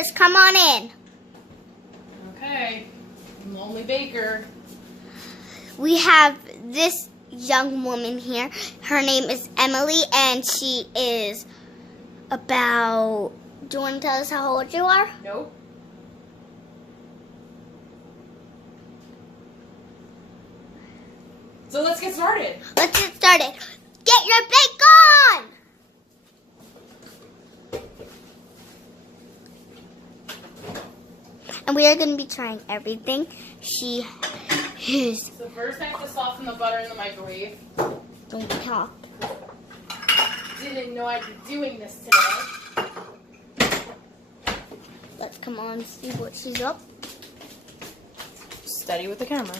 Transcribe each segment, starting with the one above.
Just come on in. Okay. Lonely baker. We have this young woman here. Her name is Emily, and she is about... Do you want to tell us how old you are? Nope. So let's get started. Let's get started. Get your bake on! And we are going to be trying everything. She is... So first I have to soften the butter in the microwave. Don't talk. Didn't know I'd be doing this today. Let's come on and see what she's up. Steady with the camera.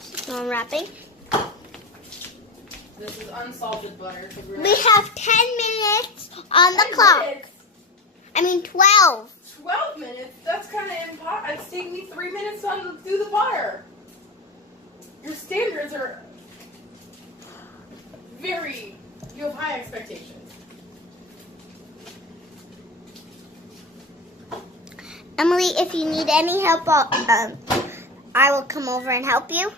She's unwrapping. This is unsalted butter. We have 10 minutes on the clock. Minutes? I mean 12. 12 minutes? That's kind of impossible. It's taking me 3 minutes to do the butter. Your standards are very... You have high expectations. Emily, if you need any help, I will come over and help you.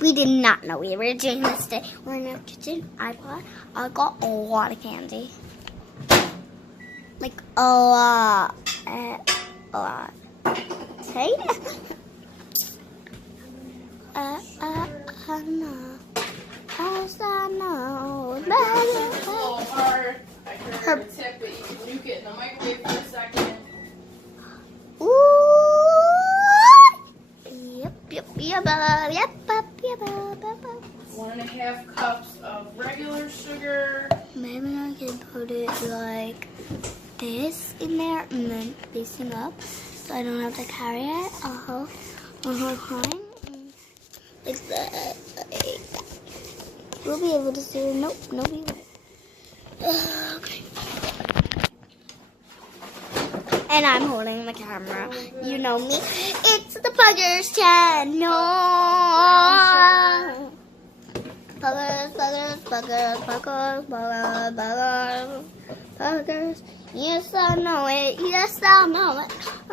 We did not know we were doing this today. We're in our kitchen. I got a lot of candy. Like a lot. A lot. Okay? No. As I know. It's a little hard. I heard a tip, but you can nuke it in the microwave for a second. Ooh. Yep. 1.5 cups of regular sugar. Maybe I can put it like this in there and then facing up so I don't have to carry it a whole time. Like that. We'll be able to see it. Nope, nobody will. Okay. And I'm holding the camera. You know me. It's the Puggers channel. Puggers. Yes, I know it. Yes, I know it. I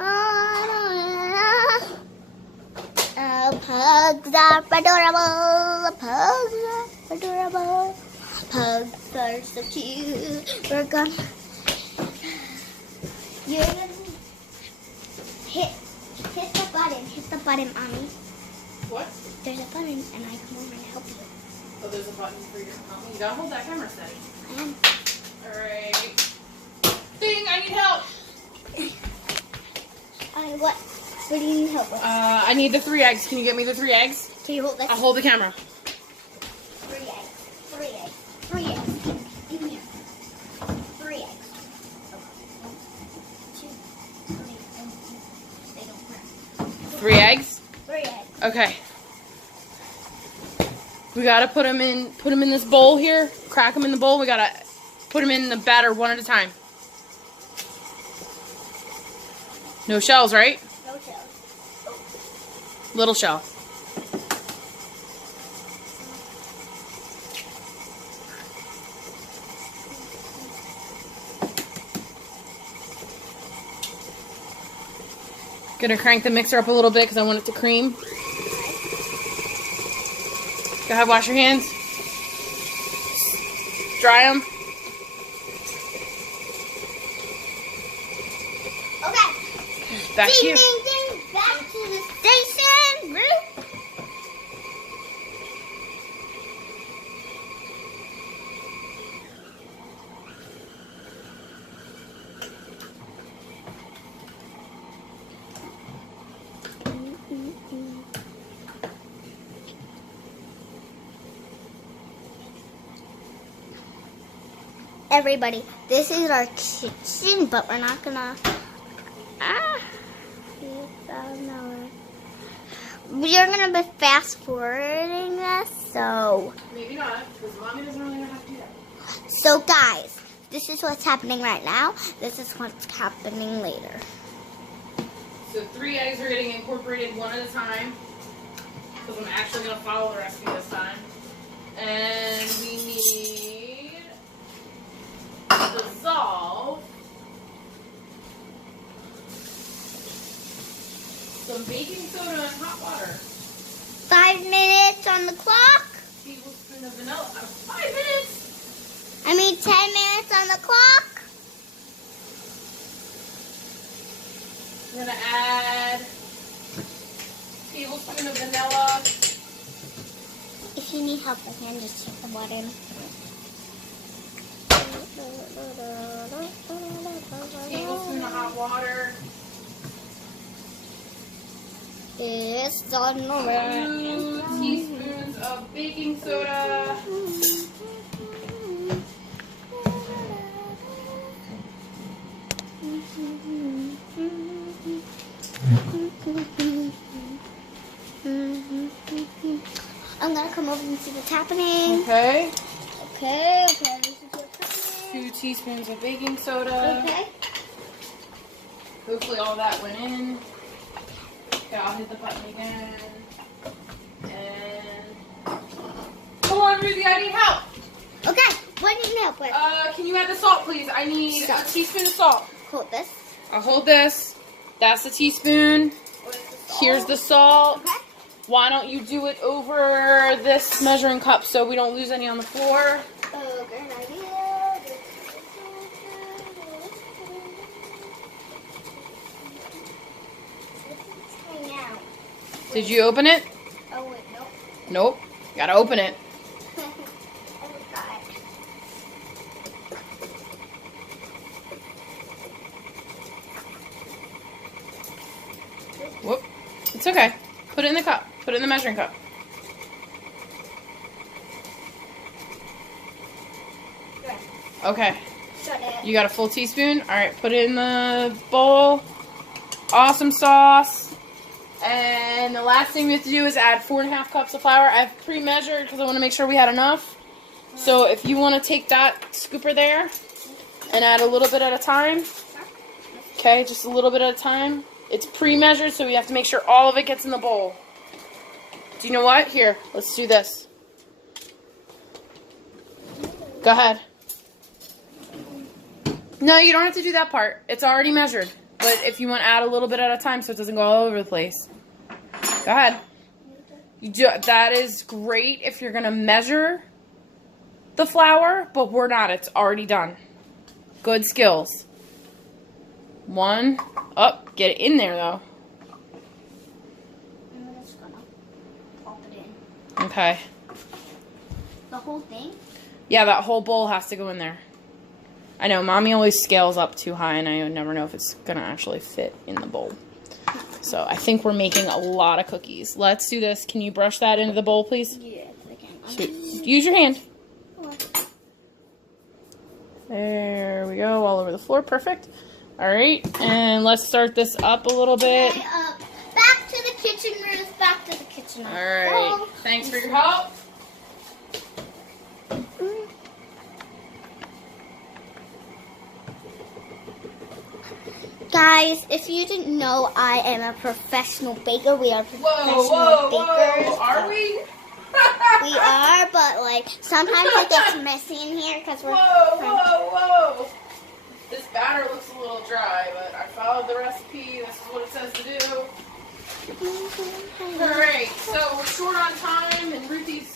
know it. Pugs are adorable. Pugs are adorable. Pugs are so cute. We're gonna... You're gonna hit the button. Hit the button, Mommy. What? There's a button, and I come over and help you. Oh, there's a button for your mom. You gotta hold that camera steady. I am. Alright. Ding, I need help! What? What do you need help with? I need the 3 eggs. Can you get me the 3 eggs? Can you hold this? I'll hold the camera. 3 eggs. 3 eggs. 3 eggs. Give me here. 3 eggs. 3 eggs? 3 eggs. Okay. We gotta put them in this bowl here. Crack them in the bowl. We gotta put them in the batter one at a time. No shells, right? No shells. Little shell. Gonna crank the mixer up a little bit because I want it to cream. Go ahead, wash your hands. Dry them. Okay. Back to you. Ding, ding, ding. Back to the station. Ruth. Everybody, this is our kitchen, but we're not gonna. We're gonna be fast forwarding this, so. Maybe not, because Mommy doesn't really know how to do that. So, guys, this is what's happening right now. This is what's happening later. So 3 eggs are getting incorporated one at a time. Because I'm actually going to follow the recipe this time. And we need to dissolve some baking soda and hot water. 5 minutes on the clock. Tablespoon of vanilla. 5 minutes? I mean 10 minutes on the clock. We're going to add a tablespoon of vanilla. If you need help, I can just take the water. Tablespoon of hot water. It's done already. 2 teaspoons of baking soda. I'm gonna come over and see what's happening. Okay. Okay. This is what's happening. 2 teaspoons of baking soda. Okay. Hopefully all that went in. Okay, I'll hit the button again. And hold on, Ruthie, I need help. Okay. What do you need help with? Can you add the salt, please? I need Salt. a teaspoon of salt. Hold this. I'll hold this. That's the teaspoon. Here's the salt. Okay. Why don't you do it over this measuring cup so we don't lose any on the floor? Oh, good idea. Did you open it? Oh wait, nope. Nope. Gotta open it. I forgot. Whoop. It's okay. Put it in the cup. Put it in the measuring cup. Okay. Got it. You got a full teaspoon? Alright, put it in the bowl. Awesome sauce. And the last thing we have to do is add 4.5 cups of flour. I've pre-measured because I want to make sure we had enough. So if you want to take that scooper there and add a little bit at a time. Okay, just a little bit at a time. It's pre-measured, so we have to make sure all of it gets in the bowl. Do you know what? Here, let's do this. Go ahead. No, you don't have to do that part. It's already measured. But if you want to add a little bit at a time so it doesn't go all over the place. Go ahead. That is great if you're going to measure the flour, but we're not. It's already done. Good skills. 1. Up. Get it in there, though. I'm just gonna pop it in. Okay. The whole thing? Yeah, that whole bowl has to go in there. I know, Mommy always scales up too high, and I never know if it's going to actually fit in the bowl. So I think we're making a lot of cookies. Let's do this. Can you brush that into the bowl, please? Yes, I can. Sweet. Use your hand. There we go, all over the floor. Perfect. All right, and let's start this up a little bit. Okay, back to the kitchen, Ruth. Back to the kitchen. All right. Thanks for your help. Guys, if you didn't know, I am a professional baker. We are professional bakers. Whoa. Are we? We are, but like sometimes it gets messy in here because we're. Whoa. This batter looks a little dry, but I followed the recipe. This is what it says to do. Alright, so we're short on time, and Ruthie's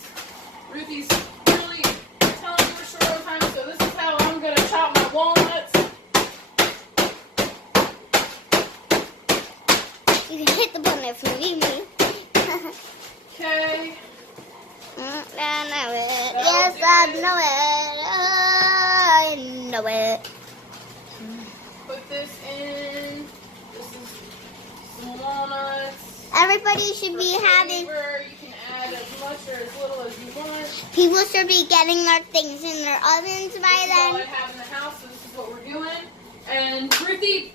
really telling me we're short on time, so this is how I'm going to chop my walnuts. You can hit the button if you need me. Okay. I know it. Yes, I know it. I know it. Put this in. This is some walnuts. Everybody should be having. Flavor. You can add as much or as little as you want. People should be getting their things in their ovens by This is all I then. have in the house, so this is what we're doing. And Ruthie,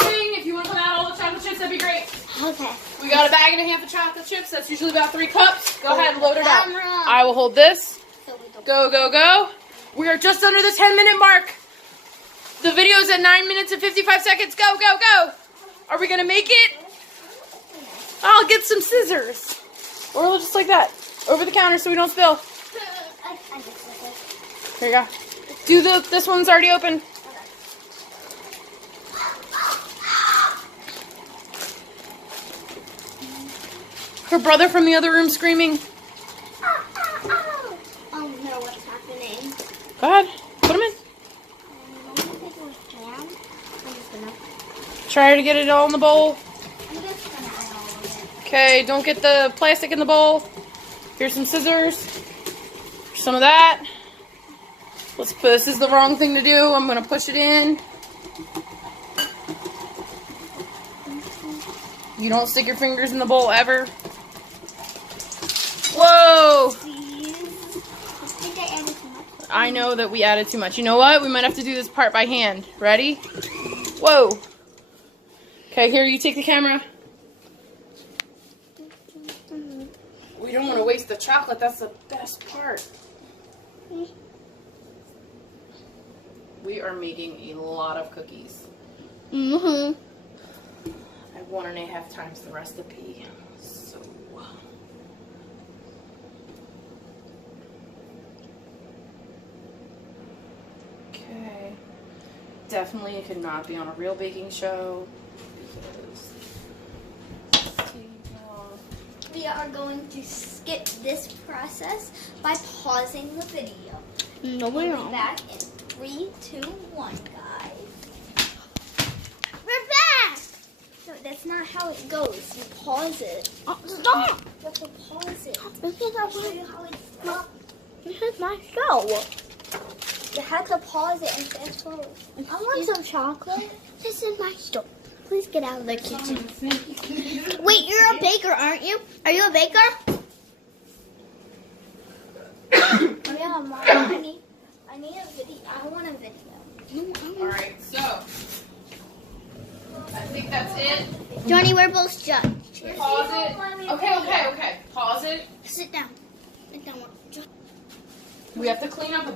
if you want to put out all the chocolate chips, that'd be great. Okay. We got a bag and a half of chocolate chips. That's usually about 3 cups. Go ahead and load it up. Camera. I will hold this. So we don't. Go. We are just under the 10-minute mark. The video's at 9 minutes and 55 seconds. Go. Are we gonna make it? I'll get some scissors. Or just like that. Over the counter so we don't spill. Here you go. This one's already open. Her brother from the other room screaming. Oh no, what's happening? Go ahead. Put them in. Try to get it all in the bowl. I'm just gonna add all of it. Okay, don't get the plastic in the bowl. Here's some scissors. Some of that. Let's put, this is the wrong thing to do. I'm gonna push it in. You don't stick your fingers in the bowl ever. Whoa! I know that we added too much. You know what? We might have to do this part by hand. Ready? Whoa! Okay, here, you take the camera. We don't want to waste the chocolate. That's the best part. We are making a lot of cookies. Mm-hmm. I have 1.5 times the recipe. So... Okay. Definitely it could not be on a real baking show. Because it's taking long. We are going to skip this process by pausing the video. No, we'll be back in 3, 2, 1, guys. We're back! No, that's not how it goes. You pause it. Oh, stop! You have to pause it. I'll show you how it's not. This is my show. You have to pause it and fast forward. I want some chocolate. This is my show. Please get out of the kitchen. Wait, you're a baker, aren't you? Are you a baker? Oh yeah, Mom. I need a video. I want a video. Alright, so I think that's it. Johnny, we're both judged. Pause it. Okay. Pause it. Sit down. Sit down. We have to clean up a bit.